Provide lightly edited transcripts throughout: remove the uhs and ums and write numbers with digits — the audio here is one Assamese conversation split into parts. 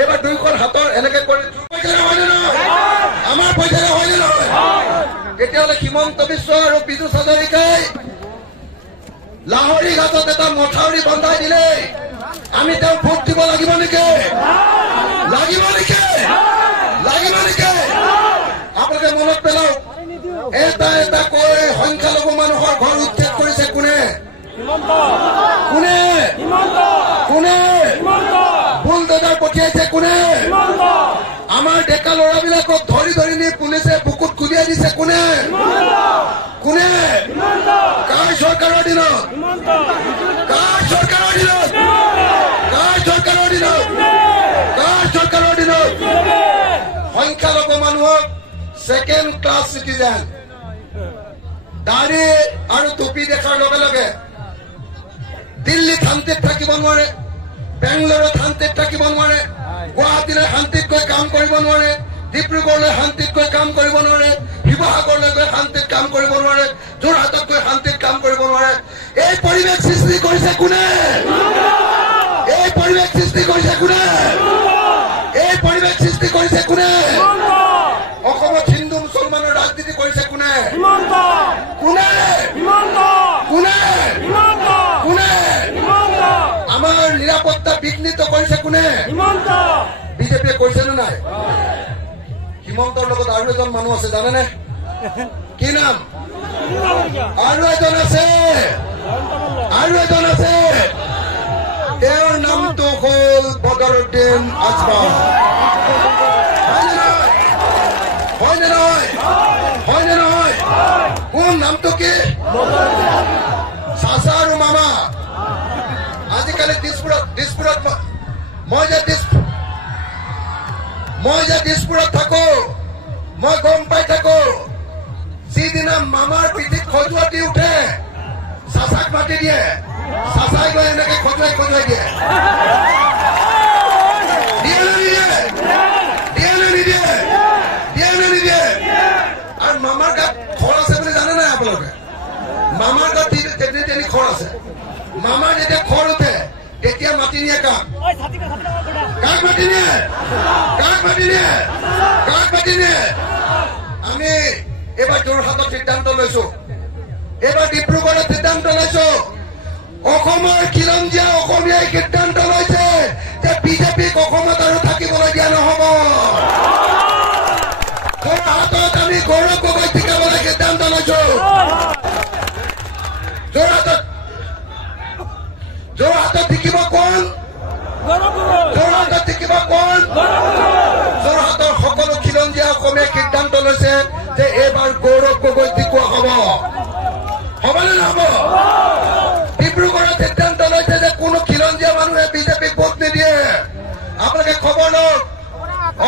এইবাৰ দুইখন হাতৰ এনেকে কৰি হয়নে নহয় আমাৰ পইচাৰে হয়নে নহয় তেতিয়াহ'লে হিমন্ত বিশ্ব আৰু পীযুষ হাজৰিকাই লাহৰী ঘাটত এটা মথাউৰি বন্ধাই দিলে আমি তেওঁক ভোট দিব লাগিব নেকি আপোনালোকে মনত পেলাওক এটা এটা কৈ সংখ্যালঘু মানুহৰ ঘৰ উচ্ছেদ কৰিছে কোনে বুলডোজাৰ পঠিয়াইছে কোনে আমাৰ ডেকা ল'ৰাবিলাকক ধৰি ধৰি নি পুলিচে বুকুত খুলিয়াই দিছে কোনে কাৰ চৰকাৰৰ দিনত সংখ্যালঘু মানুহক সেকেন্ড ক্লাস সিটিজেন দাড়ি আৰু টুপি দেখাৰ লগে লগে দিল্লীত শান্তিত থাকিব নোৱাৰে বেংগলোৰত শান্তিত থাকিব নোৱাৰে গুৱাহাটীলৈ শান্তিত গৈ কাম কৰিব নোৱাৰে ডিব্ৰুগড়লৈ শান্তিত গৈ কাম কৰিব নোৱাৰে শিৱসাগৰলৈ গৈ শান্তিত কাম কৰিব নোৱাৰে যোৰহাটত গৈ শান্তিত কাম কৰিব নোৱাৰে এই পৰিৱেশ সৃষ্টি কৰিছে কোনে অসমত হিন্দু মুছলমানৰ ৰাজনীতি কৰিছে কোনে আমাৰ নিৰাপত্তা বিঘ্নিত কৰিছে কোনে বিজেপিয়ে কৰিছে নে নাই হিমন্তৰ লগত আৰু এজন মানুহ আছে জানেনে কি নাম আৰু এজন আছে তেওঁৰ নামটো হ'ল বদৰুদ্দিন আজমল হয়নে নহয় কোন নামটো কি চাচা আৰু মামা আজিকালি দিছপুৰত মই যে দিছপুৰত থাকো মই গম পাই থাকো যিদিনা মামাৰ পিঠিত খজুৱতি উঠে চাচাক মাতি দিয়ে চাচাই গৈ এনেকে খজুৱাই দিয়ে আৰু মামাৰ গাত খৰ আছে বুলি জানে নাই আপোনালোকে মামাৰ গাত তেনি খৰ আছে মামাৰ যেতিয়া খৰ উঠে তেতিয়া মাতি নিয়ে কাক মাতি নিয়ে আমি এইবাৰ যোৰহাটত সিদ্ধান্ত লৈছো এইবাৰ ডিব্ৰুগড়ত সিদ্ধান্ত লৈছো অসমৰ খিলঞ্জীয়া অসমীয়াই সিদ্ধান্ত লৈছে যে বিজেপিক অসমত আৰু থাকিবলৈ দিয়া নহব যোৰহাটত আমি গৌৰৱ গগৈ জিকাবলৈ সিদ্ধান্ত লৈছো যোৰহাটত জিকিব কোন যোৰহাটৰ সকলো খিলঞ্জীয়া অসমীয়াই সিদ্ধান্ত লৈছে যে এইবাৰ গৌৰৱ গগৈ জিকোৱা হবনে নহব ডিব্ৰুগড়ত সিদ্ধান্ত লৈছে যে কোনো খিলঞ্জীয়া মানুহে বিজেপিক ভোট নিদিয়ে আপোনালোকে খবৰ লওক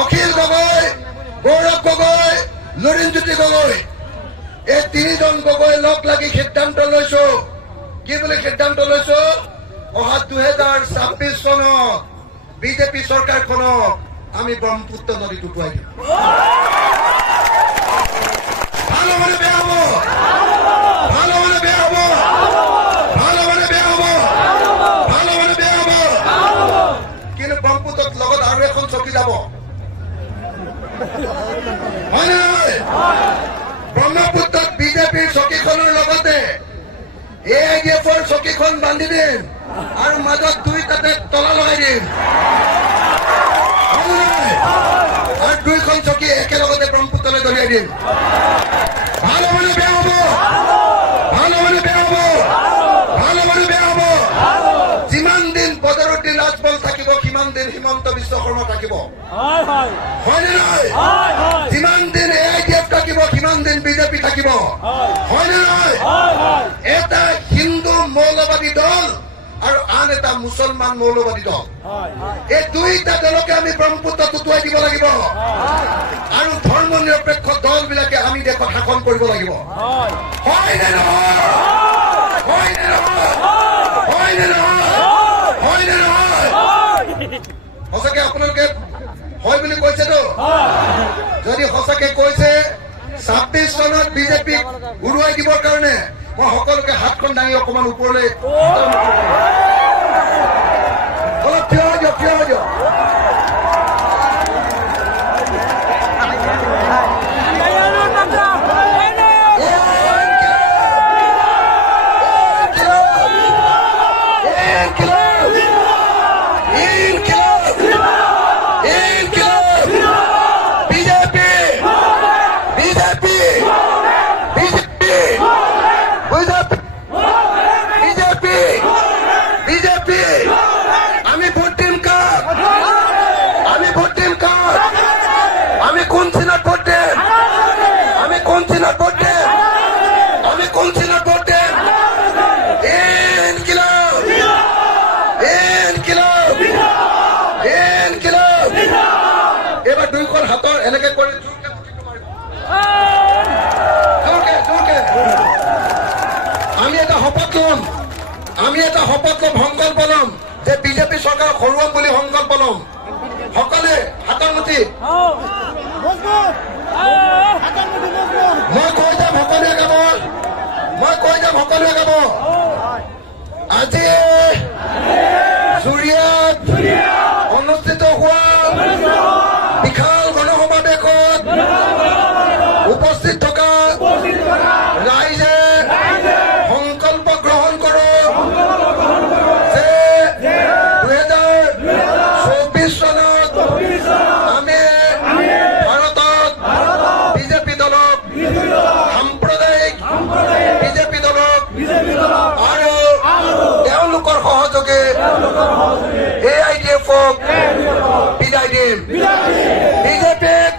অখিল গগৈ গৌৰৱ গগৈ লুৰিণজ্যোতি গগৈ এই তিনিজন গগৈ লগ লাগি সিদ্ধান্ত লৈছো কি বুলি সিদ্ধান্ত লৈছো অহা 2026 চনত বিজেপি চৰকাৰখনক আমি ব্ৰহ্মপুত্ৰ নদীত উটুৱাই দিম ভাল মানে বেয়া হব কিন্তু ব্ৰহ্মপুত্ৰত লগত আৰু এখন চকী যাব হয় নে নহয় ব্ৰহ্মপুত্ৰত বিজেপিৰ চকীখনৰ লগতে AIDFৰ চকীখন বান্ধি দিম আৰু মাজত দুইটাতে তলা লগাই দিম আৰু দুইখন চকী একেলগতে ব্ৰহ্মপুত্ৰলৈ দলিয়াই দিম ভাল মানে বেয়া হব যিমান দিন বদৰুদ্দিন আজমল থাকিব সিমান দিন হিমন্ত বিশ্ব শৰ্মা থাকিব হয়নে নহয় যিমান দিন AIDF থাকিব সিমান দিন বিজেপি থাকিব হয়নে নহয় এটা হিন্দু মৌলবাদী দল আৰু আন এটা মুছলমান মৌলবাদী দল এই দুইটা দলকে আমি ব্ৰহ্মপুত্ৰত উটুৱাই দিব লাগিব আৰু ধৰ্ম নিৰপেক্ষ দলবিলাকে আমি দেশত শাসন কৰিব লাগিব হয়নে নহয় সঁচাকে আপোনালোকে হয় বুলি কৈছেতো যদি সঁচাকে কৈছে 26 চনত বিজেপিক উৰুৱাই দিবৰ কাৰণে মই সকলোকে হাতখন দাঙি অকমান ওপৰলৈ অলপ থিয় হৈ যাওক ইনকিলাব এবাৰ দুইখন হাতৰ এনেকে কৰি আমি এটা শপত ল'ম সংকল্প ল'ম যে বিজেপি চৰকাৰ হৰুৱাম বুলি সংকল্প ল'ম সকলোৱে হাতৰ মুঠি মই কৈ যাম সকলোৱে গাব আজি জুৰিয়াত অনুষ্ঠিত হোৱা বিশাল গণসমাৱেশত উপস্থিত থকা ৰাইজে সংকল্প গ্ৰহণ কৰক যে 2024 চনত আমি ভাৰতত বিজেপি দলক সাম্প্ৰদায়িক বিজেপি দলক আৰু তেওঁলোকৰ সহযোগে AIDF-ক বিদায় দিম বিজেপিক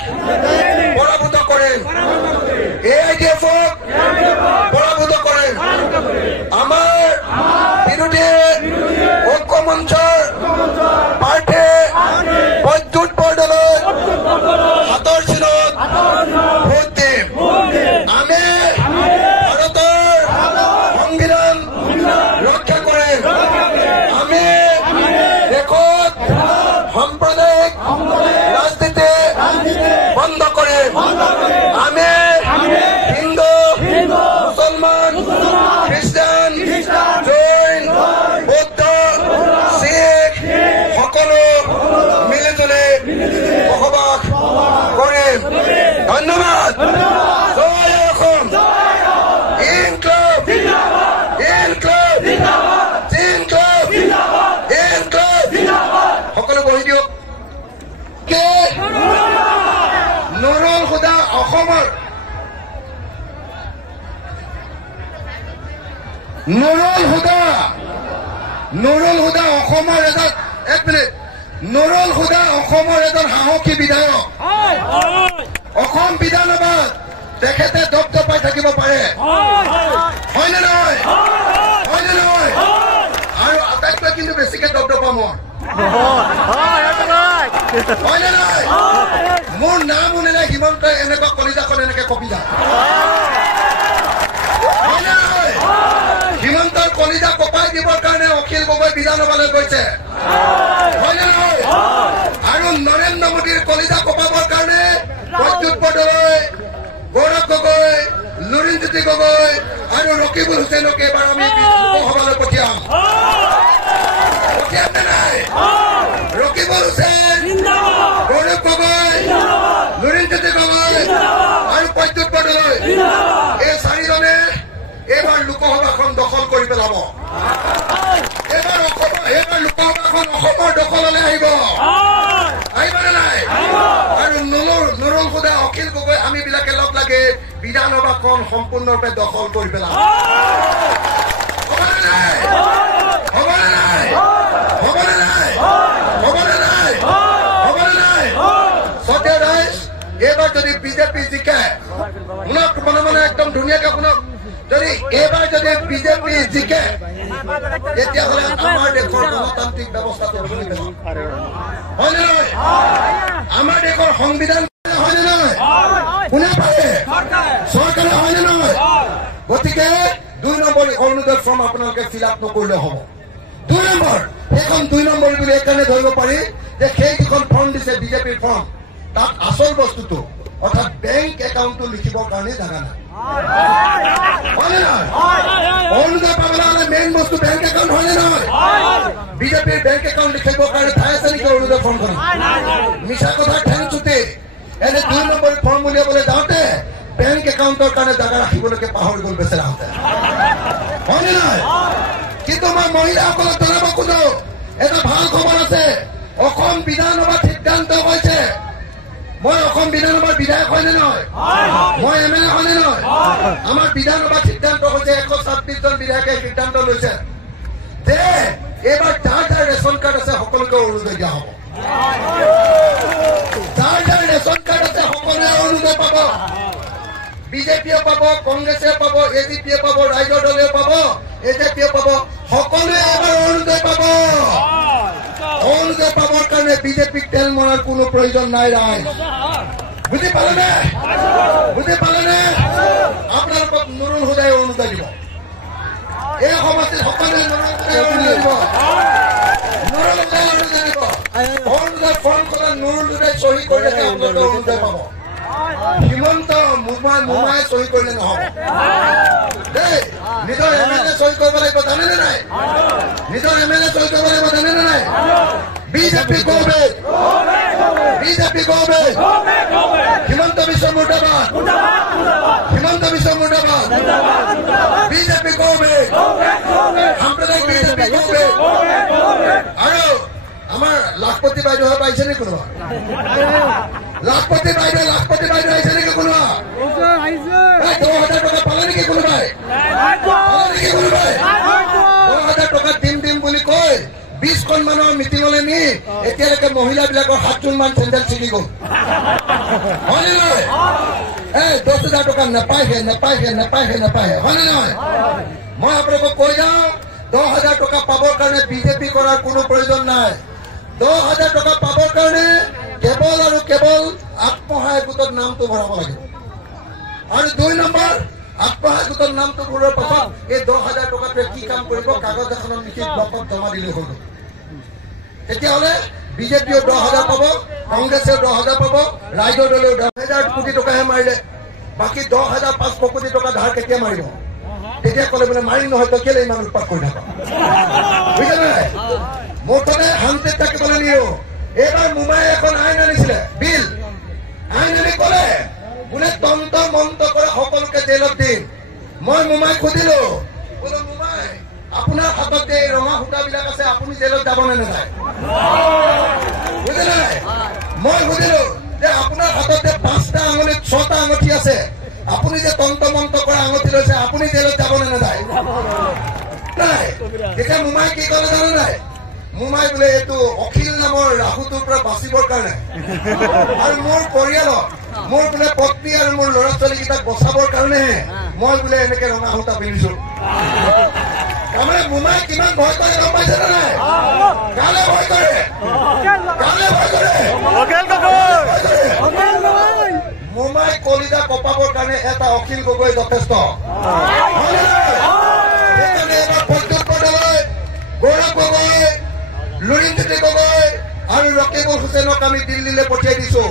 পৰাভূত কৰিম AIDF-ক পৰাভূত কৰিম আমাৰ বিৰোধী ঐক্য মঞ্চৰ প্ৰাৰ্থী বৈদ্যুৎ বৰদলৈ হাতৰ চিনত ভোট দিম আমি ভাৰতৰ সংবিধান ৰক্ষা কৰিম আমি দেশত সাম্প্ৰদায়িক ৰাজনীতি বন্ধ কৰিম আমি হিন্দু মুছলমান খ্ৰীষ্টান জৈন বৌদ্ধ শিখ সকলো মিলিজুলি বসবাস কৰিম ধন্যবাদ জয় অসম ইনকলাব সকলো বহি দিয়ক নুৰুল হুদা অসমৰ এজন এক মিনিট নুৰুল হুদা অসমৰ এজন সাহসী বিধায়ক অসম বিধানসভাত তেখেতে দপদপাই থাকিব পাৰে হয়নে নহয় আৰু আটাইতকৈ কিন্তু বেছিকে দপদপা মোৰ হয়নে নহয় মোৰ নাম শুনিলে হিমন্তই এনেকুৱা কলিজাখন এনেকে কপি যায় হয়নে নহয় হিমন্তৰ কলিজা কপাই দিবৰ কাৰণে অখিল গগৈ বিধানসভালৈ গৈছে হয়নে নহয় আৰু নৰেন্দ্ৰ মোদীৰ কলিজা কপাবৰ কাৰণে বৈদ্যুৎ বৰদলৈ গৌৰৱ গগৈ লুৰিণজ্যোতি গগৈ আৰু ৰকিবুল হুছেইনক এবাৰ আমি লোকসভালৈ পঠিয়াম নে নাই ৰকিবুল হুছেইন গৌৰৱ গগৈ লুৰিণজ্যোতি গগৈ আৰু বৈদ্যুৎ বৰদলৈ এই চাৰিজনে এইবাৰ লোকসভাখন দখল কৰি পেলাব এইবাৰ লোকসভাখন অসমৰ দখললৈ আহিবনে নাই আৰু নুৰুল হুদা অখিল গগৈ আমি বিলাকে লগ লাগি বিধানসভাখন সম্পূৰ্ণৰূপে দখল কৰি পেলাব হ'বনে নাই সত্য ৰাইজ এইবাৰ যদি বিজেপি জিকে শুনক মনে মনে একদম ধুনীয়াকে শুনক যদি এইবাৰ যদি বিজেপি জিকে তেতিয়াহ'লে আমাৰ দেশৰ গণতান্ত্ৰিক ব্যৱস্থাটো হয়নে নহয় আমাৰ দেশৰ সংবিধান হয়নে নহয় কোনে পাৰে চৰকাৰে হয়নে নহয় গতিকে 2 নম্বৰ অৰুণোদয় ফৰ্ম আপোনালোকে ফিল আপ নকৰিলেও হ'ব 2 নম্বৰ সেইখন 2 নম্বৰ বুলি এইকাৰণে ধৰিব পাৰি যে সেই যিখন ফৰ্ম দিছে বিজেপিৰ ফৰ্ম তাত আচল বস্তুটো অৰ্থাৎ বেংক একাউণ্টটো লিখিবৰ কাৰণে জাগা নাই হয়নে নহয় অৰুণোদয় পাবলৈ হ'লে মেইন বস্তু বেংক একাউণ্ট হয়নে নহয় বিজেপিৰ বেংক একাউণ্ট লিখিবৰ কাৰণে ঠাই আছে নেকি অৰুণোদয় ফৰ্মখনত মিছা কথা ঠেংচুটি এনে 2 নম্বৰ ফৰ্ম উলিয়াবলৈ যাওঁতে বেংক একাউণ্টৰ কাৰণে জাগা ৰাখিবলৈকে পাহৰি গ'ল বেচেৰাহঁতে হয়নে নহয় কিন্তু মই মহিলাসকলক জনাব খোজো এটা ভাল খবৰ আছে অসম বিধানসভাত সিদ্ধান্ত হৈছে মই অসম বিধানসভাৰ বিধায়ক হয়নে নহয় মই MLA হয়নে নহয় আমাৰ বিধানসভাত সিদ্ধান্ত হৈছে 126 জন বিধায়কে সিদ্ধান্ত লৈছে যে এইবাৰ যাৰ যাৰ ৰেচন কাৰ্ড আছে সকলোকে অৰুণোদয় দিয়া হ'ব যাৰ যাৰ ৰেচন কাৰ্ড আছে সকলোৱে অৰুণোদয় পাব বিজেপিয়ে পাব কংগ্ৰেছে পাব ADPয়ে পাব ৰাইজৰ দলে পাব AJPয়ে পাব সকলোৱে এবাৰ অৰুণোদয় পাব অৰুণোদয় পাবৰ কাৰণে বিজেপিক তেল মৰাৰ কোনো প্ৰয়োজন নাই ৰাইজ বুজি পালেনে আপোনালোকক নুৰুল হুদাই অৰুণোদয় দিব এই সমষ্টিত সকলোৱে নুৰুল হুদাই অৰুণোদয় দিব অৰুণোদয় ফৰ্মখনত নুৰুল হুদাই চহী কৰিলেহে আপোনালোকে অৰুণোদয় পাব হিমন্ত মোমাই চহী কৰিলে নহব দেই নিজৰ এমএলএ চহী কৰিব লাগিব জানেনে নাই নিজৰ এমএলএ চহী কৰিব লাগিব জানেনে নাই বিজেপি গৌবেগ হিমন্ত বিশ্ব মুৰ্দাবাদ বিজেপি গৌবেগ সাম্প্ৰদায়িক বিজেপি গৌবেগ আৰু আমাৰ লাখপতি বাইদেউ পাইছে নেকি কোনোবা লাখপতি বাইদেউ আহিছে নেকি কোনোবা 10,000 টকা পালে নেকি কোনোবাই 10,000 টকা দিম বুলি কৈ 20খন মানুহৰ মিটিঙলৈ নি এতিয়ালৈকে মহিলাবিলাকৰ 7জন মান চেণ্ডেল ছিঙি গ'ল হয়নে নহয় 10,000 টকা নাপায়হে হয়নে নহয় মই আপোনালোকক কৈ যাওঁ 10,000 টকা পাবৰ কাৰণে বিজেপি কৰাৰ কোনো প্ৰয়োজন নাই 10,000 টকা পাবৰ কাৰণে কেৱল আৰু কেৱল আত্মসহায়ক গোটত নামটো ভৰাব লাগিব আৰু 2 নম্বৰ আত্মসহায়ক গোটৰ নামটো ভৰোৱাৰ পাছত এই 10,000 টকাটোৱে কি কাম কৰিব কাগজ এখনত লিখি ব্লকত জমা দিলে হ'ল তেতিয়াহ'লে বিজেপিও 10,000 পাব কংগ্ৰেছেও 10,000 পাব ৰাইজৰ দলেও 10,000 কোটি টকাহে মাৰিলে বাকী 10,500 কোটি টকা ধাৰ কেতিয়া মাৰিব তেতিয়া ক'লে বোলে মাৰিম নহয় তই কেলে ইমান উৎপাত কৰি থাক বুজিছে নাই মুঠতে শান্তিত থাকিবলৈ নিও এইবাৰ মোমাই এখন আইন আনিছিলে বিল আইন আনি ক'লে বোলে তন্ত মন্ত কৰা সকলোকে জেলত দিম মই মোমাই সুধিলো বোলে মোমাই আপোনাৰ হাতত যে ৰঙা সূতাবিলাক আছে আপুনি জেলত যাবনে নাযায় বুজিলে নাই মই সুধিলো যে আপোনাৰ হাতত যে 5টা আঙুলিত 6টা আঙুঠি আছে আপুনি যে তন্ত মন্ত কৰা আঙুঠি লৈছে আপুনি জেলত যাবনে নাযায় নাই তেতিয়া মোমাই কি ক'লে জানে নাই মোমাই বোলে এইটো অখিল নামৰ ৰাহুটোৰ পৰা বাচিবৰ কাৰণে আৰু মোৰ পৰিয়ালক মোৰ বোলে পত্নী আৰু মোৰ ল'ৰা ছোৱালীকেইটাক বচাবৰ কাৰণেহে মই বোলে এনেকে ৰঙা সূতা পিন্ধিছো তাৰমানে মোমাই কিমান ভয় কৰে গম পাইছেনে নাই কালে ভয় কৰে মোমাই কলিজা কপাবৰ কাৰণে এটা অখিল গগৈ যথেষ্ট গৌৰৱ গগৈ লুৰিণজ্যোতি গগৈ আৰু ৰকিবুল হুছেইনক আমি দিল্লীলৈ পঠিয়াই দিছো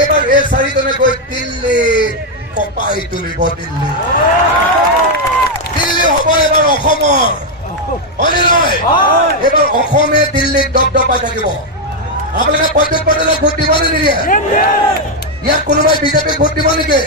এইবাৰ এই 4জনে গৈ দিল্লী কপাই তুলিব দিল্লী হ'ব এবাৰ অসমৰ হয়নে নহয় এইবাৰ অসমে দিল্লীত দপদপাই থাকিব আপোনালোকে প্ৰদ্যুৎ পেটেলক ভোট দিব নে নিদিয়ে ইয়াত কোনোবাই বিজেপিক ভোট দিব নেকি